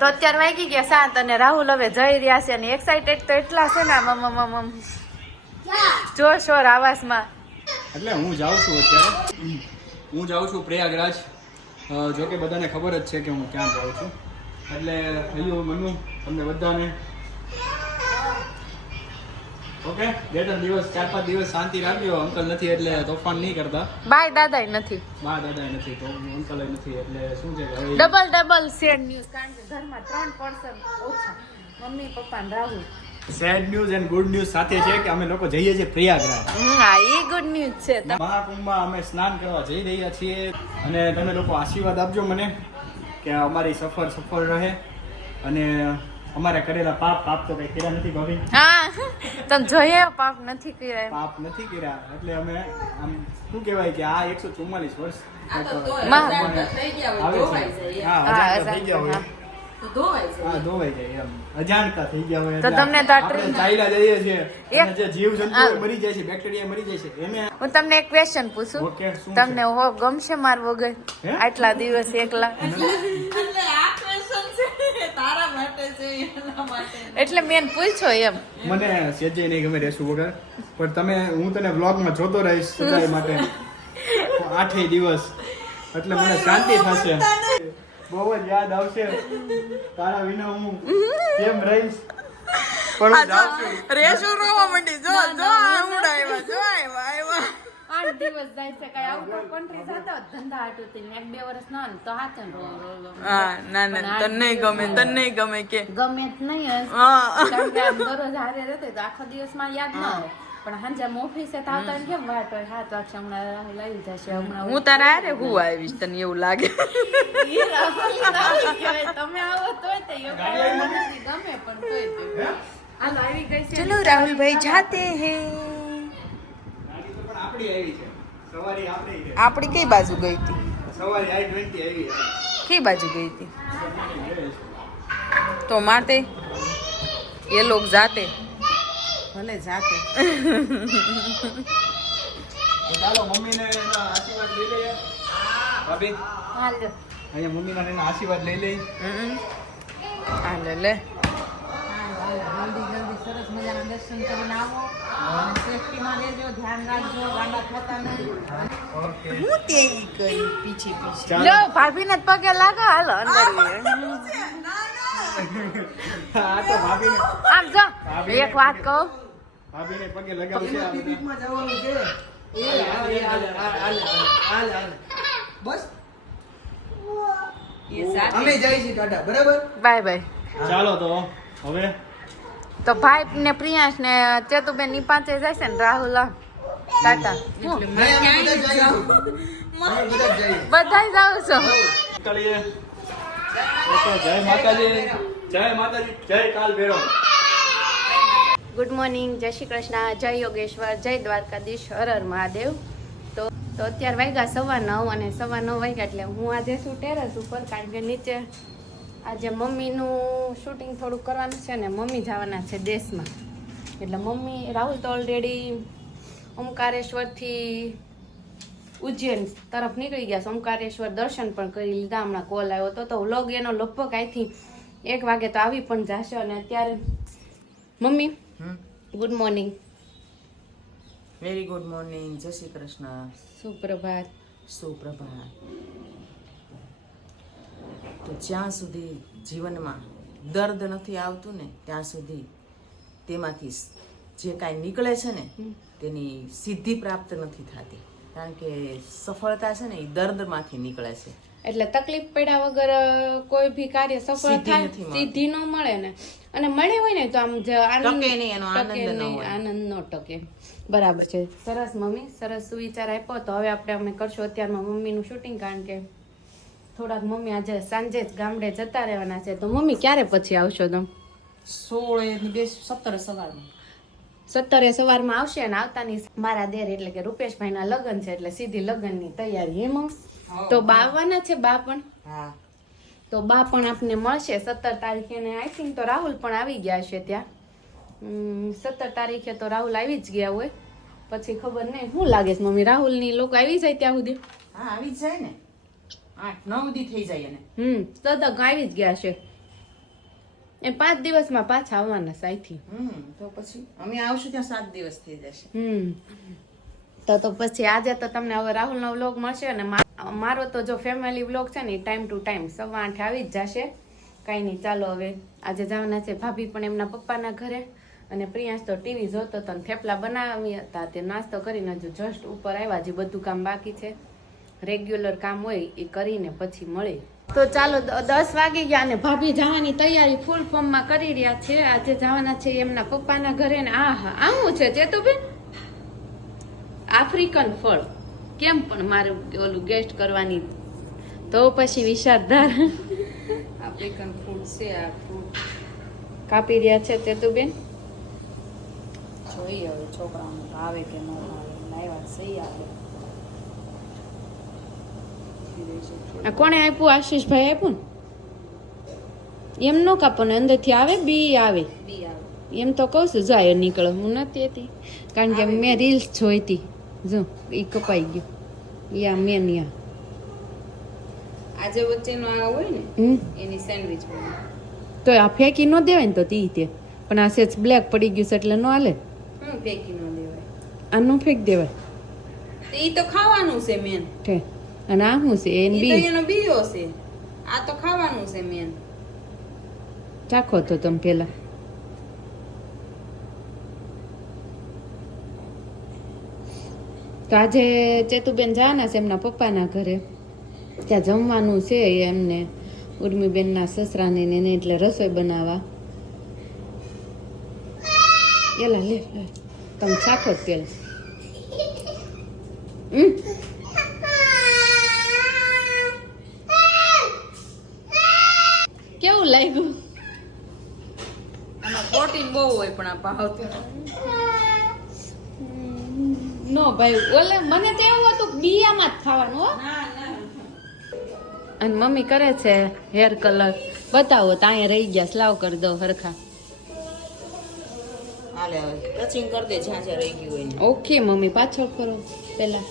તો અત્યારે વાગી ગયા શાંત અને રાહુલ હવે જઈ રહ્યા છે અને એક્સાઇટેડ તો એટલા છે ને મમ મમ મમ જોશ ઓર આવાસમાં એટલે હું જાઉં છું અત્યારે. હું જાઉં છું પ્રયાગરાજ. જો કે બધાને ખબર જ છે કે હું ક્યાં જાઉં છું. એટલે, હેલો, મનુ, તમને બધાને ઓકે? બે ત્રણ દિવસ ચાર પાંચ દિવસ શાંતિ રાખજો. અંકલ નથી એટલે તોફાન નહીં કરતા. બાય દાદાય નથી. બા દાદા નથી તો અંકલ નથી એટલે શું છે હવે ડબલ ડબલ સેડ ન્યૂઝ કારણ કે ઘરમાં ત્રણ પર્સન ઓછા. મમ્મી પપ્પા ને Rahul. Sad news and good news સાથે છે કે અમે લોકો જઈએ છીએ પ્રયાગરાજ. હા એ ગુડ ન્યૂઝ છે. મહાકુંભમાં અમે સ્નાન કરવા જઈ રહ્યા છીએ અને તમે લોકો આશીર્વાદ આપજો મને કે અમારી સફર સફળ રહે અને અમારે કરેલા પાપ પાપ તો કઈ કર્યા નથી ભાભી. હા. તમે જોઈએ પાપ નથી કર્યા પાપ નથી કર્યા. એટલે અમે આમ શું કહેવાય કે આ એકસો ચુમ્માલીસ વર્ષ હા હા, અજાણતા થઈ ગયા હોય. અજાણતા, તો ધોવાઈ જાય. હા ધોવાઈ જાય એમ. અજાણતા થઈ ગયા હોય તો એટલે તમને તો આ આપણે ટ્રીટ- ચાલ્યા જઈએ છીએ. એક- અને જે જીવ જંતુ હા. મરી જાય છે બેક્ટેરિયા મરી જાય છે એને હું તમને એક ક્વેશ્ચન પૂછું? તમને હો ગમશે માર વગર? આટલા દિવસ એકલા એટલે આ question છે તારા માટે છે એના માટે એટલે મેં પૂછો પૂછ્યો એમ. મને સેજે નહીં ગમે રહેશું વગર. પણ તમે હું તને વ્લોગમાં જોતો રહીશ સદાય માટે. આઠેય દિવસ. એટલે મને શાંતિ થશે. બહુ જ યાદ આવશે. તારા વિના હું કેમ રહીશ? પણ રેશુ રોવા માંડી. જો જો જો આવ્યા આવ્યા આઠ દિવસ જાય છે કઈ આઉટ ઓફ કન્ટ્રી જતો ધંધા હાટુ થી એક બે વર્ષ ના તો હાથે હા ના ના તને ગમે તને નહીં ગમે કે. ગમે જ નહીં જ. કારણ કે દરરોજ હારે રહેતો તો આખો દિવસમાં યાદ ના હોય. પણ હાંજે ઓફિસે તો આવતા ને કેમ વાટ હોય? હાથ વાગશે હમણાં લઈ જશે હમણાં હું તારા હારે હું આવીશ તને એવું લાગે? રાહુલ તમે આવો તોય તે એવું ગમે પણ તોય તે. હાલો આવી ગઈ છે. ચલો રાહુલભાઈ જાતે હે. આપણી આવી છે. સવારી આપણી છે આપણી કઈ બાજુ ગઈ હતી? સવારી આઈ ટ્વેન્ટી આવી કઈ બાજુ ગઈ હતી? તો માતે એ લોક જાતે. ભલે જાતે. ચાલો મમ્મીને એના આશીર્વાદ લઈ લઈએ. ભાભી? હાલો. અહીંયા મમ્મીના એના આશીર્વાદ લઈ લઈ. હમ. આ લે લે. જલ્દી જલ્દી સરસ મજાના દર્શન કરીને આવો. અને સેફટીમાં રહેજો ધ્યાન રાખજો ગાંડા થતા નહીં. હું તે ઈ કરી પીછે પીછી. લો ભાભીને પગે લાગો. હાલો અંદર લઈએ. આ તો ભાભીને આમ જો એક વાત કહું. ભાભીને પગે લગાવશે આ બધા. બસ. અમે જઈએ છીએ ટાટા. બરાબર? Bye bye. ચાલો તો હવે. તો ભાઈ ને પ્રિયાંશ ને ચેતુબેનની પાંચે જાય છે ને રાહુલ. ટાટા બધા જાવ છો? જય માતાજી. જય માતાજી. જય કાલ ભૈરવ. ગુડ મોર્નિંગ જય શ્રી કૃષ્ણ. જય યોગેશ્વર. જય દ્વારકાધીશ. હર હર મહાદેવ. તો તો અત્યારે વાગ્યા સવા નવ અને સવા નવ વાગ્યા એટલે હું આજે છું ટેરસ ઉપર કારણ કે નીચે આજે મમ્મીનું શૂટિંગ થોડુંક કરવાનું છે ને મમ્મી જવાના છે દેશમાં. એટલે મમ્મી રાહુલ તો ઓલરેડી ઓમકારેશ્વરથી ઉજ્જૈન તરફ નીકળી ગયા છે. ઓમકારેશ્વર દર્શન પણ કરી લીધા. હમણાં કોલ આવ્યો હતો. તો વ્લોગ એનો લગભગ અહીંથી એક વાગે તો આવી પણ જશે અને અત્યારે mummy good morning very good morning જય શ્રી કૃષ્ણ. સુપ્રભાત. સુપ્રભાત. તો જ્યાં સુધી જીવનમાં દર્દ નથી આવતું ને ત્યાં સુધી તેમાંથી જે કાંઈ નીકળે છે ને તેની સિદ્ધિ પ્રાપ્ત નથી થતી. કારણ કે સફળતા છે ને એ દર્દમાંથી નીકળે છે. એટલે તકલીફ પડ્યા વગર કોઈ ભી કાર્ય સફળ થાય સિદ્ધિ ન મળે ને. અને મળે હોય ને તો આમ આનંદ ન ટકે. બરાબર છે. સરસ મમ્મી. સરસ સુવિચાર આપ્યો. તો હવે આપણે અમે કરશું અત્યારમાં મમ્મીનું શૂટિંગ કારણ કે થોડાક મમ્મી આજે સાંજે જ ગામડે જતા રહેવાના છે. તો મમ્મી ક્યારે પછી આવશો તમે? સોળ બે સત્તર સવારમાં. સત્તરે સવારમાં આવશે અને આવતાની મારા દેર એટલે કે રૂપેશભાઈના લગ્ન છે એટલે સીધી લગ્નની તૈયારી એમ તો બા આવવાના છે બા પણ? હા. તો બા પણ આપને મળશે. સત્તર તારીખે ને આઈ થિંક તો રાહુલ પણ આવી ગયા છે ત્યાં. સત્તર તારીખે તો રાહુલ આવી જ ગયા હોય. પછી ખબર નહીં શું લાગે છે મમ્મી? રાહુલની લોકો આવી જાય ત્યાં સુધી? હા આવી જ જાય ને. આઠ નવ દી થઈ જાય એને. હમ સદક આવી જ ગયા છે. એ પાંચ દિવસમાં પાછા આવવાના સાઈથી હમ તો પછી અમે આવશું ત્યાં સાત દિવસ થઈ જશે. હમ તો તો પછી આજે તો તમને હવે રાહુલનો વ્લોગ મળશે અને મારો તો જો ફેમિલી વ્લોગ છે ને ટાઈમ ટુ ટાઈમ સવા આઠે આવી જ જશે. કાંઈ નહીં ચાલો હવે આજે જવાના છે ભાભી પણ એમના પપ્પાના ઘરે. અને પ્રિયાંશ તો ટીવી જોતો હતો થેપલા બનાવી હતા તે નાસ્તો કરીને હજુ જસ્ટ ઉપર આવ્યા જે બધું કામ બાકી છે. રેગ્યુલર કામ હોય એ કરીને પછી મળે. તો ચાલો દસ વાગી ગયા અને ભાભી જવાની તૈયારી ફૂલ ફોર્મમાં કરી રહ્યા છે. આજે જવાના છે એમના પપ્પાના ઘરે ને આ હા આવું છે ચેતુબેન? આફ્રિકન ફળ. કેમ પણ મારે ઓલું ગેસ્ટ કરવાની? તો પછી વિશાળધાર આફ્રિકન ફૂડ છે આ ફ્રૂટ કાપી રહ્યા છે ચેતુબેન? જોઈએ હવે છોકરાઓને ભાવે કે ન ભાવે. સહી આપે. આ કોણે આપ્યું? આશીષભાઈ આપ્યું ને? એમ ન કાપો ને અંદરથી આવે બી આવે બી આવે. એમ તો કહું છું જાય નીકળો. હું નથી હતી. કારણ કે મેં રીલ્સ જોઈ હતી. જો એ કપાઈ ગયું. યા મેન યા આજે વચ્ચેનો આ હોય ને એની સેન્ડવિચ તો આ ફેંકી ન દેવાય ને તો તી તે. પણ આ સેજ બ્લેક પડી ગયું છે એટલે ન હાલે. ફેંકી ન દેવાય. આ ન ફેંક દેવાય. એ તો ખાવાનું છે મેન છે અને આ શું છે એન બી એનો બીજો છે આ તો ખાવાનું છે મેન ચાખો તો તમે પેલા તો આજે ચેતુબેન જવાના છે એમના પપ્પાના ઘરે ત્યાં જમવાનું છે એમને ઉર્મીબેનના સસરાને ને એને એટલે રસોઈ બનાવવા એલા લે લે તમે ચાખો જ પેલા હમ કેવું લાગ્યું. આમાં પ્રોટીન બહુ હોય પણ આ ભાવતું નો ભાઈ ઓલે મને તો એવું હતું બિયામાં જ ખાવાનું હો. અને મમ્મી કરે છે હેર કલર બતાવો તો અહીંયા રહી ગયા સ્લાવ કરી દો હરખા. હાલે હવે ટચિંગ દે જ્યાં જ્યાં રહી ગયું હોય ઓકે મમ્મી પાછળ કરો પેલા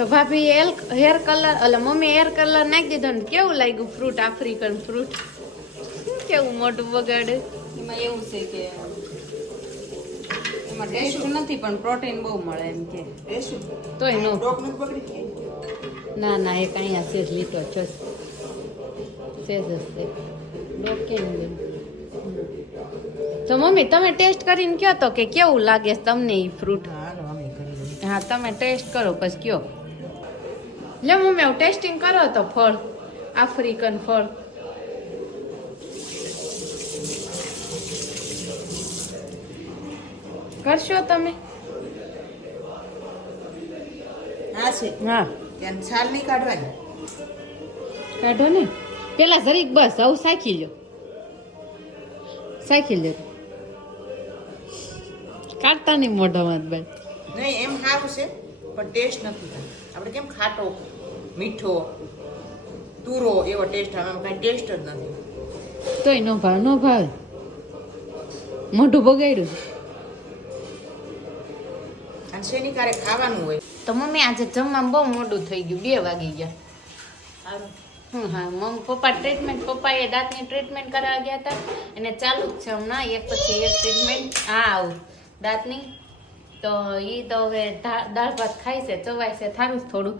તો ભાભી હેર કલર એટલે મમ્મી હેર કલર નાખી દીધો ને કેવું લાગ્યું ફ્રૂટ આફ્રિકન ફ્રૂટ કેવું મોટું બગાડે એમાં એવું છે કે એમાં ટેસ્ટ નથી પણ પ્રોટીન બહુ મળે એમ કે. તોય નો. ગઈ ના એ કાંઈ આ સેજ લીટો છે સેજ જ છે ડોક કેમ તો મમ્મી તમે ટેસ્ટ કરીને કહો તો કે કેવું લાગે તમને એ ફ્રૂટ હા તમે ટેસ્ટ કરો પછી કયો. લે મમ્મી હું ટેસ્ટિંગ કરો તો ફળ આફ્રિકન ફળ. કરશો તમે? હા છે. હા. છાલ નહીં કાઢવાની. કાઢો ને. પેલા જરીક બસ આવું સાખી લો સાખી લો કાઢતા નહીં મોઢામાં ભાઈ નહીં એમ સારું છે. પણ ટેસ્ટ નથી થતો આપણે કેમ ખાટો મીઠો તુરો એવો ટેસ્ટ આવે કાંઈ ટેસ્ટ જ નથી. તોય નો ભાવ નો ભાવ. મોઢું બગાડ્યું. અને શેની કારે ખાવાનું હોય? તો મમ્મી આજે જમવામાં બહુ મોડું થઈ ગયું બે વાગી ગયા. સારું હા મમ્મી પપ્પા ટ્રીટમેન્ટ પપ્પાએ દાંતની ટ્રીટમેન્ટ કરાવવા ગયા હતા. અને ચાલુ જ છે હમણાં એક પછી એક ટ્રીટમેન્ટ હા આવું. દાંતની? તો એ તો હવે દાળ ભાત ખાય છે ચવાય છે થારું જ થોડું.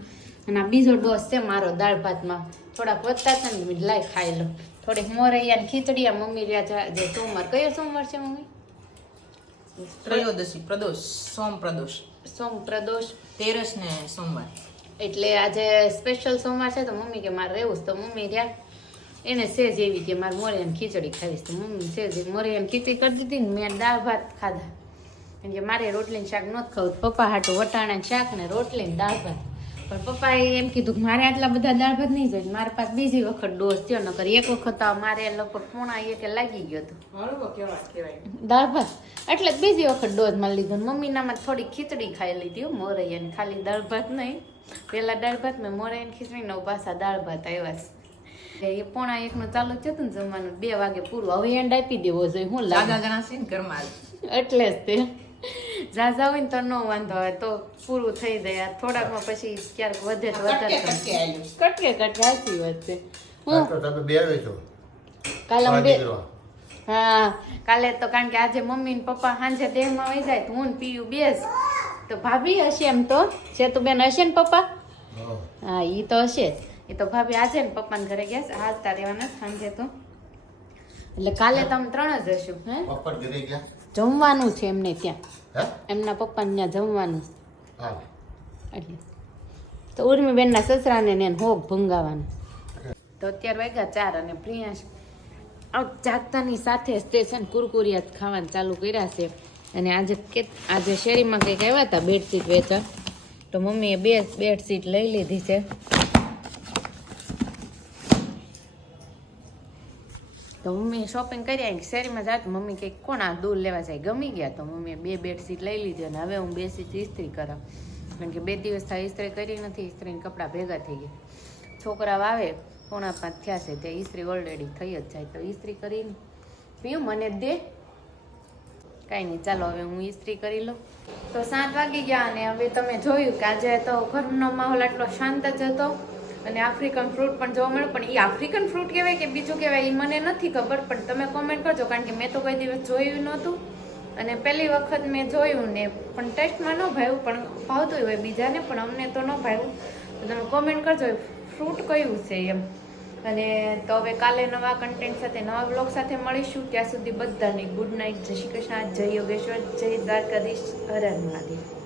અને આ બીજો ડોસ છે મારો દાળ ભાતમાં. થોડાક વધતા છે ને લાય ખાઈ લો થોડીક મોરૈયા ને ખીચડી આ મમ્મી રહ્યા છે જે સોમવાર. કયો સોમવાર છે મમ્મી? ત્રયોદશી પ્રદોષ સોમ પ્રદોષ. સોમ પ્રદોષ. તેરસ ને સોમવાર. એટલે આજે સ્પેશિયલ સોમવાર છે તો મમ્મી કે મારે રહેવું છે. તો મમ્મી રહ્યા. એને સેજ એવી કે મારે મોરિયાની ખીચડી ખાવીશ. તો મમ્મી સેજ મોરિયાની ખીચડી કરી દીધી ને મેં દાળ ભાત ખાધા. કે મારે રોટલી શાક નહોતું ખાવું. પપ્પા હાટું વટાણા શાક ને રોટલી ને દાળ ભાત. પણ પપ્પાએ એમ કીધું કે મારે આટલા બધા દાળ ભાત નહીં જોઈએ મારા પાસે બીજી વખત ડોઝ થયો નકર એક વખત મારે લગભગ પોણા એક લાગી ગયો હતો. દાળ ભાત? એટલે બીજી વખત ડોઝ મારી લીધો ને મમ્મીનામાં થોડી ખીચડી ખાઈ લીધી મોરૈયાને ખાલી દાળ ભાત નહીં. પેલા દાળ ભાત મેં મોરૈયાની ખીચડી નવ પાછા દાળ ભાત આવ્યા છે. એ પોણા એકનું ચાલુ જ હતું ને જમવાનું બે વાગે પૂરું. હવે એન્ડ આપી દેવો જોઈએ હું લાગા જણા છે ને ઘરમાં. એટલે જ તે. ઝાઝા હોય ને તો ન વાંધો આવે તો પૂરું થઈ જાય. થોડાકમાં પછી ક્યારેક વધે તો વધારે કટકે. કટકે સાચી વાત છે. હું? તો તમે બેવે છો કાલે બે હા. કાલે તો કારણ કે આજે મમ્મી ને પપ્પા સાંજે દેહમાં વહી જાય તો હું ને પીયું બેસ. તો ભાભી હશે એમ તો? સેતુબેન હશે ને પપ્પા? હા. એ ઈ તો હશે. જ એ તો ભાભી આજે ને પપ્પાને ઘરે ગયા છે. હાલતા રહેવાના સાંજે તો. એટલે કાલે તમે ત્રણ જ હશું હે? પપ્પા ઘરે ગયા? જમવાનું છે એમને ત્યાં. એમના પપ્પાને ત્યાં જમવાનું એટલે. તો ઉર્મીબેનના સસરાને ને હોગ ભંગાવાનું. તો અત્યારે વાગ્યા ચાર અને પ્રિયાંશ આ જાગતાની સાથે જ તે છે ને કુરકુરિયા ખાવાનું ચાલુ કર્યા છે. અને આજે કે આજે શેરીમાં કંઈક આવ્યા હતા બેડશીટ વેચા તો મમ્મીએ બે બેડશીટ લઈ લીધી છે. તો મમ્મી શોપિંગ કરી આવી શેરીમાં જાત મમ્મી કંઈક કોણ આ દૂર લેવા જાય? ગમી ગયા તો મમ્મીએ બે બેડશીટ લઈ લીધી અને હવે હું બેસીટ ઇસ્ત્રી કરાવ. કારણ કે બે દિવસ થાય ઇસ્ત્રી કરી નથી, ઇસ્ત્રીને કપડાં ભેગા થઈ ગયા. છોકરા આવે પોણા પાંચ થયા છે, તે ઇસ્ત્રી ઓલરેડી થઈ જ જાય. તો ઇસ્ત્રી કરીને પીયું મને દે. કાંઈ નહીં, ચાલો હવે હું ઇસ્ત્રી કરી લઉં. તો સાત વાગી ગયા અને હવે તમે જોયું કે આજે તો ઘરનો માહોલ આટલો શાંત જ હતો. અને આફ્રિકન ફ્રૂટ પણ જોવા મળ્યું પણ એ આફ્રિકન ફ્રૂટ કહેવાય કે બીજું કહેવાય એ મને નથી ખબર, પણ તમે કોમેન્ટ કરજો, કારણ કે મેં તો કોઈ દિવસ જોયું નહોતું. અને પહેલી વખત મેં જોયું ને, પણ ટેસ્ટમાં ન ભાવ્યું, પણ ભાવતું હોય બીજાને, પણ અમને તો ન ભાવ્યું. તમે કોમેન્ટ કરજો ફ્રૂટ કયું છે એમ. અને તો હવે કાલે નવા કન્ટેન્ટ સાથે, નવા બ્લોગ સાથે મળીશું. ત્યાં સુધી બધાને ગુડ નાઇટ જય શ્રી કૃષ્ણ. જય યોગેશ્વર. જય દ્વારકાધીશ. હરે હર મહાદેવ.